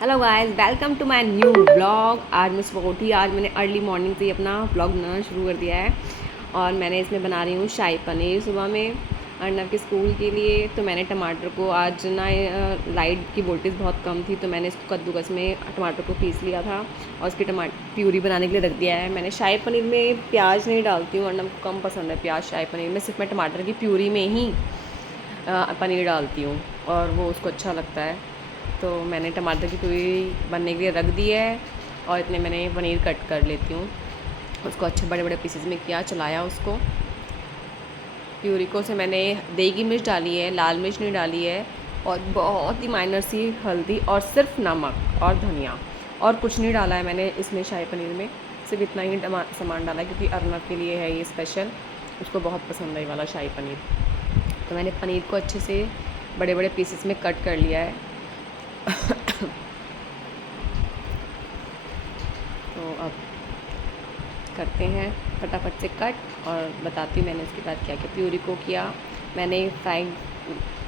Hello guys, welcome to my new blog. आज मैं सुबह उठी। आज मैंने अर्ली मॉर्निंग से ही अपना ब्लॉग बनाना शुरू कर दिया है और मैंने इसमें बना रही हूँ शाही पनीर सुबह में अर्नव के स्कूल के लिए। तो मैंने टमाटर को आज ना लाइट की वोल्टेज बहुत कम थी, तो मैंने इसको कद्दूकस में टमाटर को पीस लिया था और उसकी टमाटर प्यूरी बनाने के लिए रख दिया है। मैंने शाही पनीर में प्याज नहीं डालती हूँ, अर्नव को कम पसंद है प्याज शाही पनीर में। सिर्फ मैं टमाटर की प्यूरी में ही पनीर डालती हूँ और वो उसको अच्छा लगता है। तो मैंने टमाटर की प्यूरी बनने के लिए रख दी है और इतने मैंने पनीर कट कर लेती हूँ। उसको अच्छे बड़े बड़े पीसेस में किया, चलाया उसको प्यूरी को। से मैंने देगी मिर्च डाली है, लाल मिर्च नहीं डाली है, और बहुत ही माइनर सी हल्दी और सिर्फ नमक और धनिया, और कुछ नहीं डाला है मैंने इसमें शाही पनीर में। सिर्फ इतना ही सामान डाला है क्योंकि अर्नव के लिए है ये स्पेशल, उसको बहुत पसंद है ये वाला शाही पनीर। तो मैंने पनीर को अच्छे से बड़े बड़े पीसेस में कट कर लिया है। तो अब करते हैं फटाफट से कट और बताती हूँ मैंने इसके बाद क्या क्या। प्यूरी को किया मैंने, फ्राइंग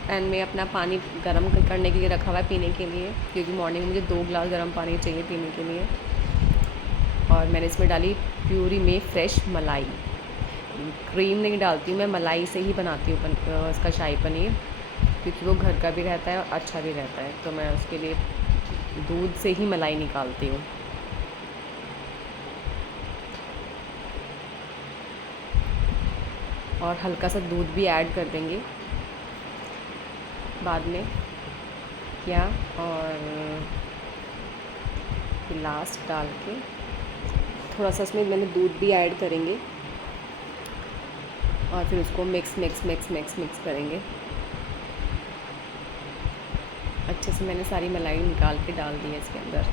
पैन में अपना पानी गर्म करने के लिए रखा हुआ है पीने के लिए, क्योंकि मॉर्निंग में मुझे 2 गिलास गर्म पानी चाहिए पीने के लिए। और मैंने इसमें डाली प्यूरी में फ्रेश मलाई। क्रीम नहीं डालती हूँ मैं, मलाई से ही बनाती हूँ इसका शाही पनीर, क्योंकि वो घर का भी रहता है और अच्छा भी रहता है। तो मैं उसके लिए दूध से ही मलाई निकालती हूँ। और हल्का सा दूध भी ऐड कर देंगे बाद में क्या। और लास्ट डाल के थोड़ा सा इसमें मैंने दूध भी ऐड करेंगे और फिर उसको मिक्स करेंगे अच्छे से। मैंने सारी मलाई निकाल के डाल दी है इसके अंदर।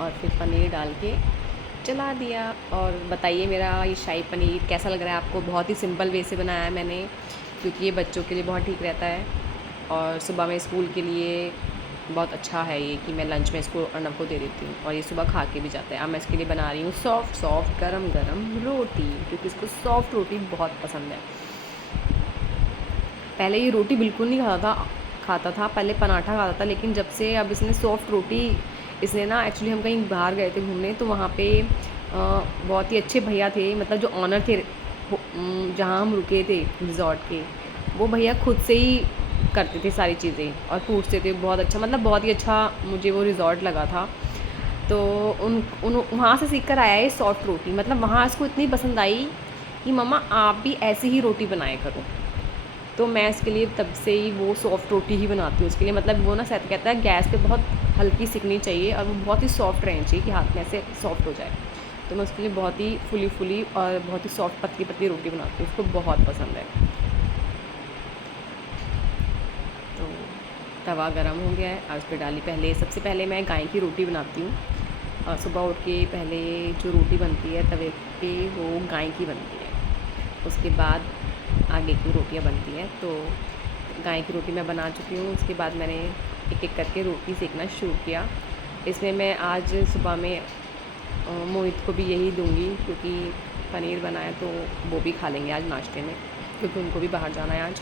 और फिर पनीर डाल के चला दिया। और बताइए मेरा ये शाही पनीर कैसा लग रहा है आपको। बहुत ही सिंपल वे से बनाया है मैंने, क्योंकि ये बच्चों के लिए बहुत ठीक रहता है और सुबह में स्कूल के लिए बहुत अच्छा है ये, कि मैं लंच में इसको अर्नव को दे देती हूँ और ये सुबह खा के भी जाता है। अब मैं इसके लिए बना रही हूँ सॉफ्ट गरम गरम रोटी, क्योंकि इसको सॉफ्ट रोटी बहुत पसंद है। पहले ये रोटी बिल्कुल नहीं खाता था, पहले पराठा खाता था, लेकिन जब से अब इसने सॉफ्ट रोटी, इसने ना एक्चुअली हम कहीं बाहर गए थे घूमने, तो वहाँ पे बहुत ही अच्छे भैया थे, मतलब जो ऑनर थे जहाँ हम रुके थे रिज़ॉर्ट के, वो भैया खुद से ही करते थे सारी चीज़ें और पूछते थे। बहुत अच्छा, मतलब बहुत ही अच्छा मुझे वो रिज़ॉर्ट लगा था। तो उन उन वहाँ से सीख कर आया है सॉफ्ट रोटी। मतलब वहाँ इसको इतनी पसंद आई कि मम्मा आप भी ऐसी ही रोटी बनाया करो। तो मैं इसके लिए तब से ही वो सॉफ्ट रोटी ही बनाती हूँ उसके लिए। मतलब वो ना शायद कहता है गैस पे बहुत हल्की सिकनी चाहिए और वो बहुत ही सॉफ्ट रहनी चाहिए कि हाथ में ऐसे सॉफ्ट हो जाए। तो मैं उसके लिए बहुत ही फुली और बहुत ही सॉफ्ट पतली पतली रोटी बनाती हूँ, उसको बहुत पसंद है। तो तवा गरम हो गया है और उस पर डाली, पहले सबसे पहले मैं गाय की रोटी बनाती हूँ। और सुबह उठ के पहले जो रोटी बनती है तवे पे, वो गाय की बनती है। उसके बाद आगे की रोटियां बनती हैं। तो गाय की रोटी मैं बना चुकी हूँ। उसके बाद मैंने एक एक करके रोटी सेकना शुरू किया। इसमें मैं आज सुबह में मोहित को भी यही दूंगी, क्योंकि पनीर बनाया तो वो भी खा लेंगे आज नाश्ते में, क्योंकि उनको भी बाहर जाना है आज।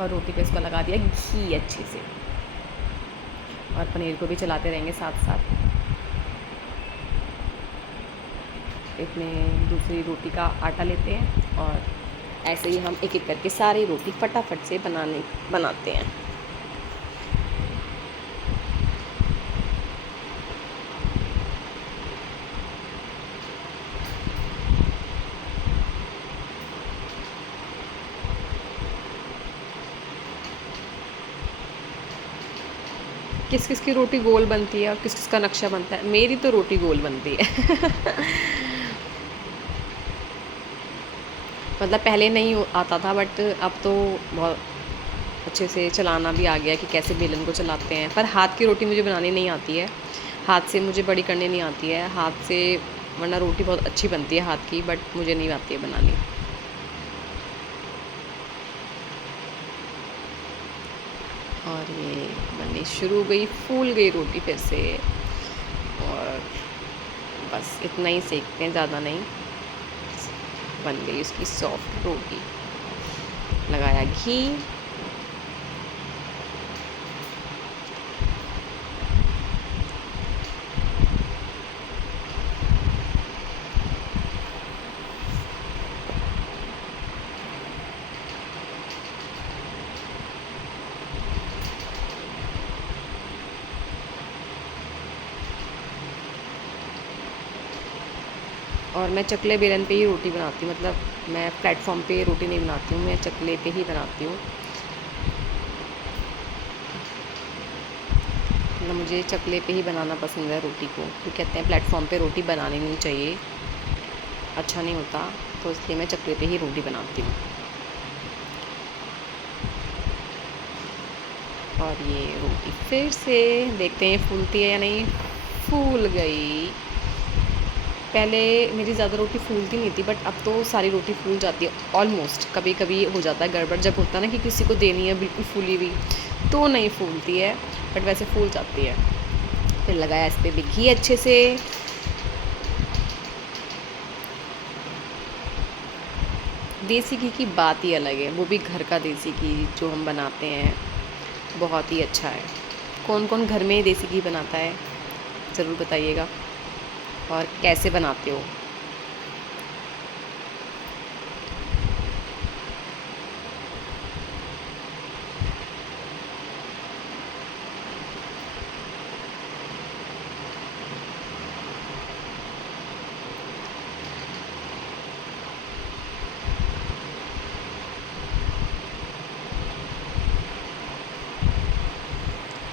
और रोटी पे इसको लगा दिया घी अच्छे से, और पनीर को भी चलाते रहेंगे साथ साथ। इसमें दूसरी रोटी का आटा लेते हैं और ऐसे ही हम एक एक करके सारी रोटी फटाफट से बनाते हैं। किस किस की रोटी गोल बनती है और किस किस का नक्शा बनता है। मेरी तो रोटी गोल बनती है। मतलब पहले नहीं आता था, बट अब तो बहुत अच्छे से चलाना भी आ गया कि कैसे बेलन को चलाते हैं। पर हाथ की रोटी मुझे बनानी नहीं आती है, हाथ से मुझे बड़ी करनी नहीं आती है हाथ से। वरना रोटी बहुत अच्छी बनती है हाथ की, बट मुझे नहीं आती है बनानी। और ये बननी शुरू हो गई, फूल गई रोटी फिर से। और बस इतना ही सेकते हैं, ज़्यादा नहीं। बन गई उसकी सॉफ्ट रोटी। दिया घी। और मैं चकले बेलन पे ही रोटी बनाती हूँ, मतलब मैं प्लेटफॉर्म पे रोटी नहीं बनाती हूँ, मैं चकले पे ही बनाती हूँ। मतलब मुझे चकले पे ही बनाना पसंद है रोटी को, तो कहते हैं प्लेटफॉर्म पे रोटी बनानी नहीं चाहिए, अच्छा नहीं होता, तो इसलिए मैं चकले पे ही रोटी बनाती हूँ। और ये रोटी फिर से देखते हैं फूलती है या नहीं। फूल गई। पहले मेरी ज़्यादा रोटी फूलती नहीं थी, बट अब तो सारी रोटी फूल जाती है ऑलमोस्ट। कभी कभी हो जाता है गड़बड़, जब होता है ना कि किसी को देनी है बिल्कुल फूली हुई, तो नहीं फूलती है, बट वैसे फूल जाती है। फिर लगाया इस पर भी घी अच्छे से। देसी घी की बात ही अलग है, वो भी घर का देसी घी जो हम बनाते हैं, बहुत ही अच्छा है। कौन कौन घर में देसी घी बनाता है ज़रूर बताइएगा, और कैसे बनाते हो।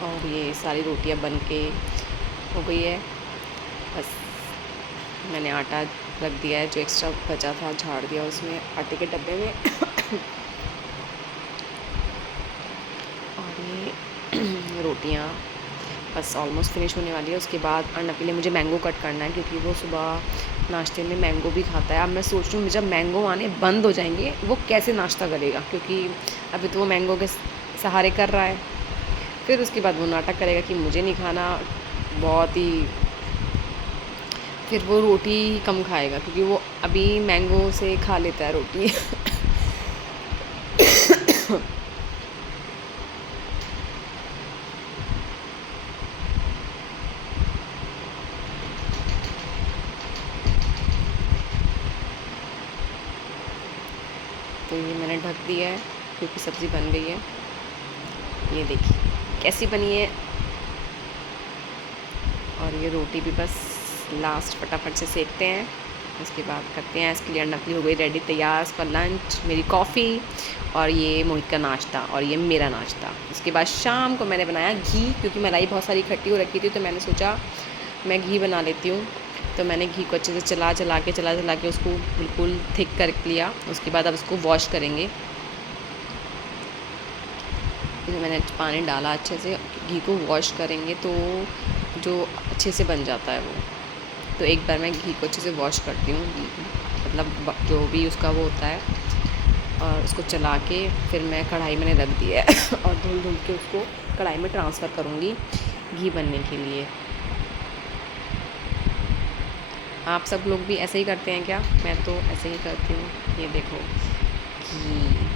और ये सारी रोटियां बन के हो गई है। बस मैंने आटा रख दिया है, जो एक्स्ट्रा बचा था झाड़ दिया उसमें आटे के डब्बे में। और ये रोटियां बस ऑलमोस्ट फिनिश होने वाली है। उसके बाद अर्नब के लिए मुझे मैंगो कट करना है, क्योंकि वो सुबह नाश्ते में मैंगो भी खाता है। अब मैं सोच रही हूँ जब मैंगो आने बंद हो जाएंगे वो कैसे नाश्ता करेगा, क्योंकि अभी तो वो मैंगो के सहारे कर रहा है। फिर उसके बाद वो नाटक करेगा कि मुझे नहीं खाना, बहुत ही। फिर वो रोटी कम खाएगा, क्योंकि वो अभी मैंगो से खा लेता है रोटी। तो ये मैंने ढक दिया है, क्योंकि सब्ज़ी बन गई है। ये देखिए कैसी बनी है। और ये रोटी भी बस लास्ट फटाफट से सेकते हैं, उसके बाद करते हैं। इसके लिए नकली हो गई रेडी तैयार, उसका लंच, मेरी कॉफ़ी, और ये मोहित का नाश्ता, और ये मेरा नाश्ता। उसके बाद शाम को मैंने बनाया घी, क्योंकि मलाई बहुत सारी इकट्ठी हो रखी थी, तो मैंने सोचा मैं घी बना लेती हूँ। तो मैंने घी को अच्छे से चला चला के उसको बिल्कुल थिक कर लिया। उसके बाद अब उसको वॉश करेंगे। फिर मैंने पानी डाला अच्छे से, घी को वॉश करेंगे तो जो अच्छे से बन जाता है वो। तो एक बार मैं घी को अच्छे से वॉश करती हूँ, मतलब जो भी उसका वो होता है, और उसको चला के फिर मैं कढ़ाई मैंने रख दिया है। और धुल धुल के उसको कढ़ाई में ट्रांसफ़र करूँगी घी बनने के लिए। आप सब लोग भी ऐसे ही करते हैं क्या? मैं तो ऐसे ही करती हूँ। ये देखो घी,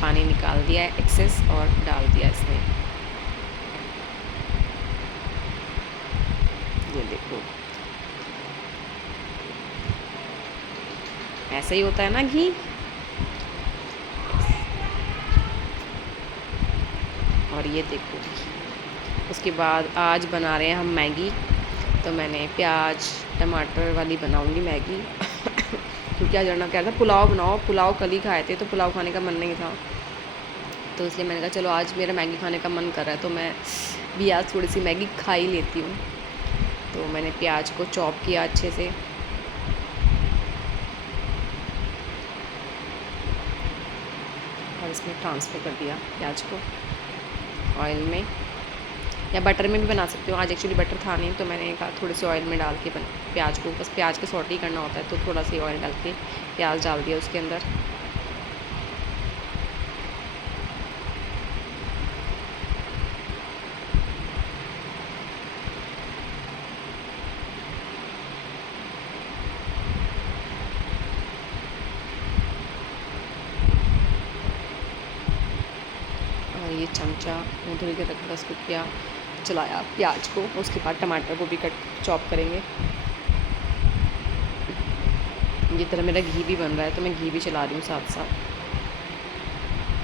पानी निकाल दिया है एक्सेस और डाल दिया इसमें। ये देखो ऐसे ही होता है ना घी। और ये देखो उसके बाद आज बना रहे हैं हम मैगी। तो मैंने प्याज टमाटर वाली बनाऊंगी मैगी। क्योंकि आज अर्नब कह रहा था पुलाव बनाओ, पुलाव कल ही खाए थे तो पुलाव खाने का मन नहीं था, तो इसलिए मैंने कहा चलो आज मेरा मैगी खाने का मन कर रहा है, तो मैं भी आज थोड़ी सी मैगी खा ही लेती हूँ। तो मैंने प्याज को चॉप किया अच्छे से, और इसमें ट्रांसफ़र कर दिया प्याज को ऑयल में, या बटर में भी बना सकती हूँ। आज एक्चुअली बटर था नहीं, तो मैंने कहा थोड़े से ऑयल में डाल के प्याज को, बस प्याज के सॉटे ही करना होता है, तो थोड़ा सा ऑयल डाल के प्याज डाल दिया उसके अंदर। और ये चमचा मैं थोड़ी देर रखा, उसको किया, चलाया प्याज को, उसके बाद टमाटर को भी चॉप करेंगे। ये तरह मेरा घी भी बन रहा है तो मैं घी भी चला रही हूँ साथ साथ,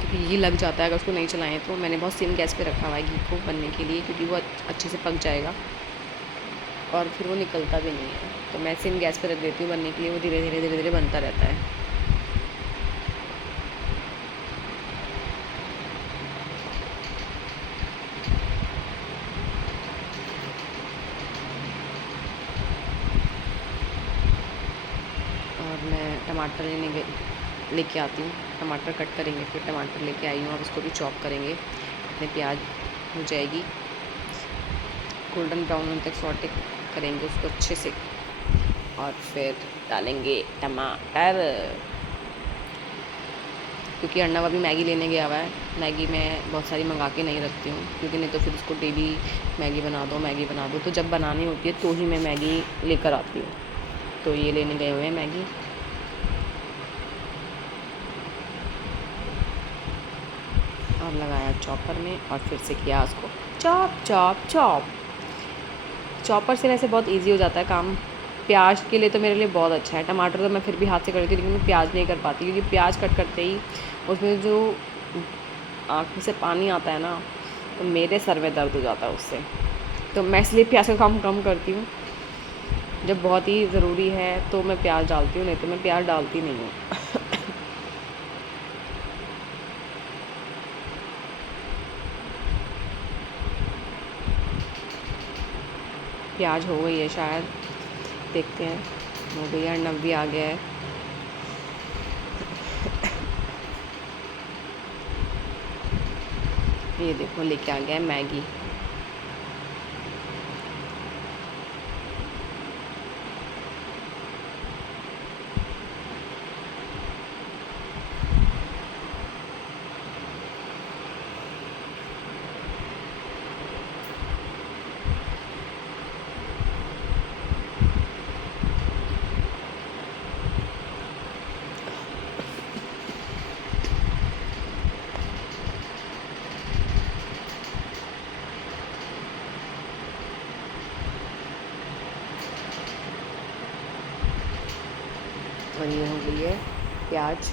क्योंकि घी लग जाता है अगर उसको नहीं चलाएं तो। मैंने बहुत सिम गैस पे रखा हुआ है घी को बनने के लिए, क्योंकि वो अच्छे से पक जाएगा और फिर वो निकलता भी नहीं है। तो मैं सिम गैस पे रख देती हूँ बनने के लिए, वो धीरे धीरे धीरे धीरे बनता रहता है। और मैं टमाटर लेके आती हूँ, टमाटर कट करेंगे, फिर टमाटर लेके आई हूँ और उसको भी चॉप करेंगे। अपने प्याज हो जाएगी गोल्डन ब्राउन होने तक सॉटे करेंगे उसको अच्छे से, और फिर डालेंगे टमाटर, क्योंकि अर्नव अभी मैगी लेने गया हुआ है। मैगी मैं बहुत सारी मंगा के नहीं रखती हूँ, क्योंकि नहीं तो फिर उसको डेली मैगी बना दो, तो जब बनानी होती है तो ही मैं मैगी लेकर आती हूँ। तो ये लेने गए हुए हैं मैगी। और लगाया चॉपर में और फिर से किया उसको चॉप चॉप चॉप। चॉपर से वैसे बहुत इजी हो जाता है काम। प्याज के लिए तो मेरे लिए बहुत अच्छा है, टमाटर तो मैं फिर भी हाथ से कर देती हूँ, लेकिन मैं प्याज नहीं कर पाती, क्योंकि प्याज कट करते ही उसमें जो आँख से पानी आता है ना, तो मेरे सर में दर्द हो जाता है उससे। तो मैं इसलिए प्याज का काम कम करती हूँ। जब बहुत ही ज़रूरी है तो मैं प्याज डालती हूँ, नहीं तो मैं प्याज डालती नहीं हूँ। प्याज हो गई है शायद, देखते हैं। हो गई है, अर्नव भी आ गया है। ये देखो लेके आ गया है मैगी। और ये हो गई है प्याज।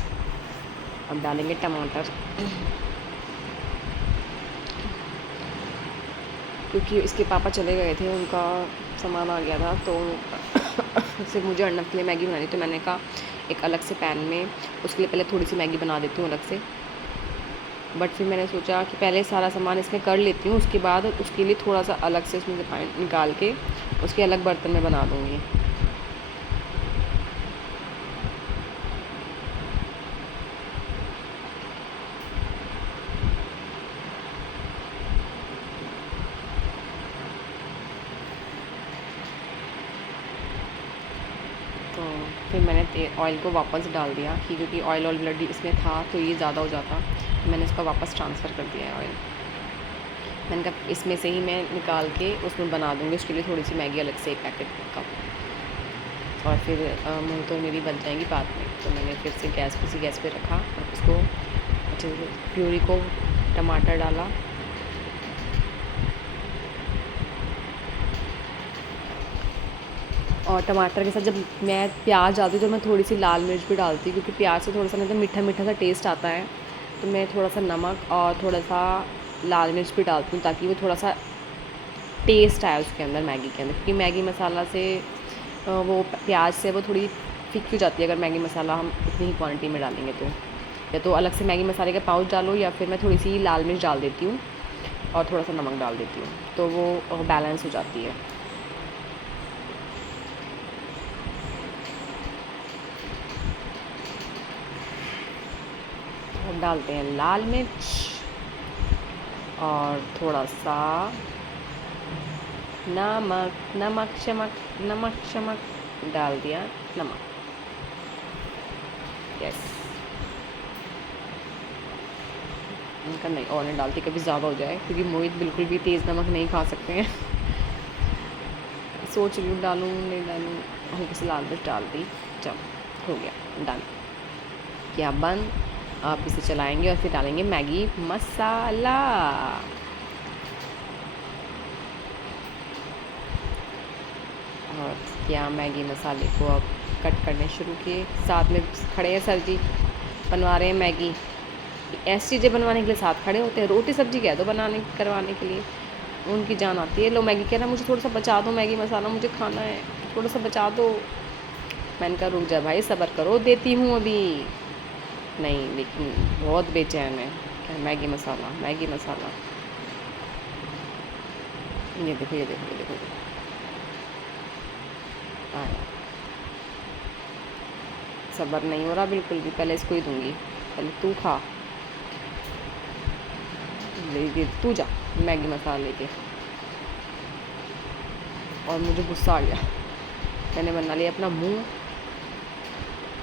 अब डालेंगे टमाटर, क्योंकि इसके पापा चले गए थे, उनका सामान आ गया था, तो सिर्फ मुझे अर्नव के लिए मैगी बनानी। तो मैंने कहा एक अलग से पैन में उसके लिए पहले थोड़ी सी मैगी बना देती हूँ अलग से। बट फिर मैंने सोचा कि पहले सारा सामान इसमें कर लेती हूँ, उसके बाद उसके लिए थोड़ा सा अलग से उसमें से पानी निकाल के उसके अलग बर्तन में बना दूँगी। तो फिर मैंने ऑयल को वापस डाल दिया, क्योंकि ऑयल ऑलरेडी इसमें था तो ये ज़्यादा हो जाता। मैंने इसको वापस ट्रांसफ़र कर दिया है ऑयल। मैंने कहा इसमें से ही मैं निकाल के उसमें बना दूँगी, उसके लिए थोड़ी सी मैगी अलग से एक पैकेट का, और फिर मुँह तो मेरी बन जाएंगी बाद में। तो मैंने फिर से किसी गैस पे रखा और उसको अच्छे से प्यूरी को टमाटर डाला, और टमाटर के साथ जब मैं प्याज डालती हूँ तो मैं थोड़ी सी लाल मिर्च भी डालती हूँ, क्योंकि प्याज से थोड़ा सा नहीं तो मीठा मीठा सा टेस्ट आता है। तो मैं थोड़ा सा नमक और थोड़ा सा लाल मिर्च भी डालती हूँ, ताकि वो थोड़ा सा टेस्ट आए उसके अंदर, मैगी के अंदर। क्योंकि मैगी मसाला से वो प्याज से वो थोड़ी फीकी हो जाती है, अगर मैगी मसाला हम इतनी ही क्वांटिटी में डालेंगे तो। या तो अलग से मैगी मसाले का पाउच डालो, या फिर मैं थोड़ी सी लाल मिर्च डाल देती हूँ और थोड़ा सा नमक डाल देती हूँ, तो वो बैलेंस हो जाती है। और डालते हैं लाल मिर्च और थोड़ा सा नमक शमक डाल दिया, नमक। यस, इनका नहीं और नहीं डालती, कभी ज़्यादा हो जाए, क्योंकि मोहित बिल्कुल भी तेज़ नमक नहीं खा सकते हैं। सोच रही हूँ डालूँ नहीं डालूँ, हल्की सी लाल मिर्च डाल दी। चल हो गया, डन किया बंद। आप इसे चलाएंगे और फिर डालेंगे मैगी मसाला। और क्या मैगी मसाले को अब कट करने शुरू किए, साथ में खड़े हैं सर जी, बनवा रहे हैं मैगी। ऐसी चीज़ें बनवाने के लिए साथ खड़े होते हैं, रोटी सब्जी कह दो बनाने करवाने के लिए उनकी जान आती है। लो मैगी कह रहा मुझे थोड़ा सा बचा दो, मैगी मसाला मुझे खाना है, थोड़ा सा बचा दो। मैंने कहा रुक जा भाई, सब्र करो, देती हूँ अभी। नहीं, लेकिन बहुत बेचैन है। क्या मैगी मसाला, मैगी मसाला। ये देखो ये देखो ये देखो, आया। सब्र नहीं हो रहा बिल्कुल भी, पहले इसको ही दूंगी, पहले तू खा, ले तू जा मैगी मसाला लेके। और मुझे गुस्सा आ गया, मैंने बना लिया अपना मुंह,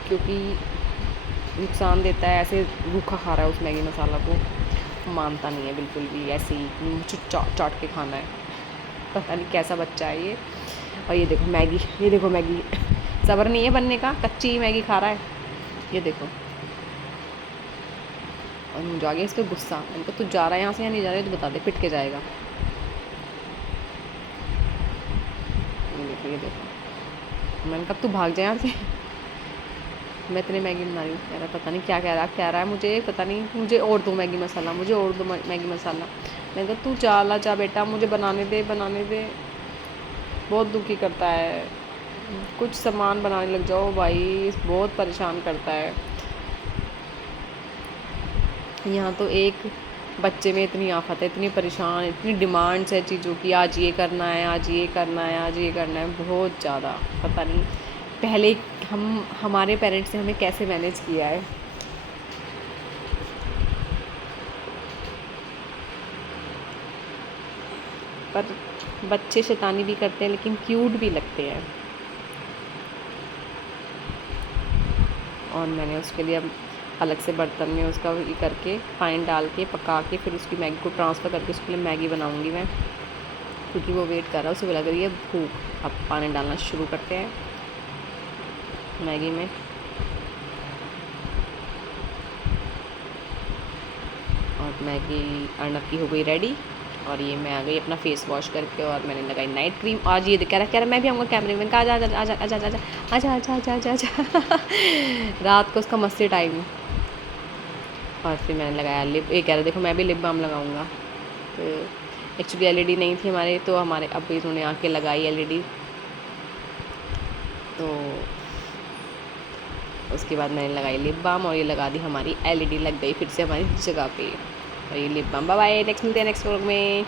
क्योंकि नुकसान देता है। ऐसे रूखा खा रहा है उस मैगी मसाला को, मानता नहीं है बिल्कुल भी, ऐसे ही मुझे चाट चाट के खाना है। पता नहीं कैसा बच्चा है ये। और ये देखो मैगी, ये देखो मैगी, सब्र नहीं है बनने का, कच्ची मैगी खा रहा है, ये देखो। और मुझे आ गया इस पर गुस्सा। मैंने कहा तू जा रहा है यहाँ से या नहीं जा रहा है तो बता दे, पिट के जाएगा। ये देखो ये देखो, मैंने कहा तू भाग जाए यहाँ से। मैं इतनी मैगी बना रही हूँ, कह रहा पता नहीं क्या कह रहा है मुझे, पता नहीं, मुझे और दो मैगी मसाला, मुझे और दो मैगी मसाला। मैंने कहा तू चला जा बेटा, मुझे बनाने दे बनाने दे। बहुत दुखी करता है, कुछ सामान बनाने लग जाओ भाई, बहुत परेशान करता है। यहाँ तो एक बच्चे में इतनी आफत है, इतनी परेशान, इतनी डिमांड्स है चीज़ों की, आज ये करना है, आज ये करना है, आज ये करना है, बहुत ज़्यादा। पता नहीं पहले हमारे पेरेंट्स ने हमें कैसे मैनेज किया है। पर बच्चे शैतानी भी करते हैं लेकिन क्यूट भी लगते हैं। और मैंने उसके लिए अब अलग से बर्तन में उसका ये करके पानी डाल के पका के फिर उसकी मैगी को ट्रांसफ़र करके उसके लिए मैगी बनाऊंगी मैं, क्योंकि वो वेट कर रहा है, उसे लग रही है भूख। अब पानी डालना शुरू करते हैं मैगी में। और मैगी अर्नब की हो गई रेडी। और ये मैं आ गई अपना फेस वॉश करके, और मैंने लगाई नाइट क्रीम। आज ये कह रहा मैं भी आऊँगा कैमरे में, कहा आजा आजा आजा आजा आजा आजा आजा आजा आजा आजा। रात को उसका मस्ती टाइम। और फिर मैंने लगाया लिप, ये कह रहा देखो मैं भी लिप बाम लगाऊंगा। तो एक्चुअली एलईडी नहीं थी हमारे, तो हमारे अब इन्होंने आके लगाई एलईडी। तो उसके बाद मैंने लगाई लिप बाम, और ये लगा दी हमारी एलईडी, लग गई फिर से हमारी जगह पे। और ये lip balm. Bye bye, next मिलते हैं नेक्स्ट व्लॉग में।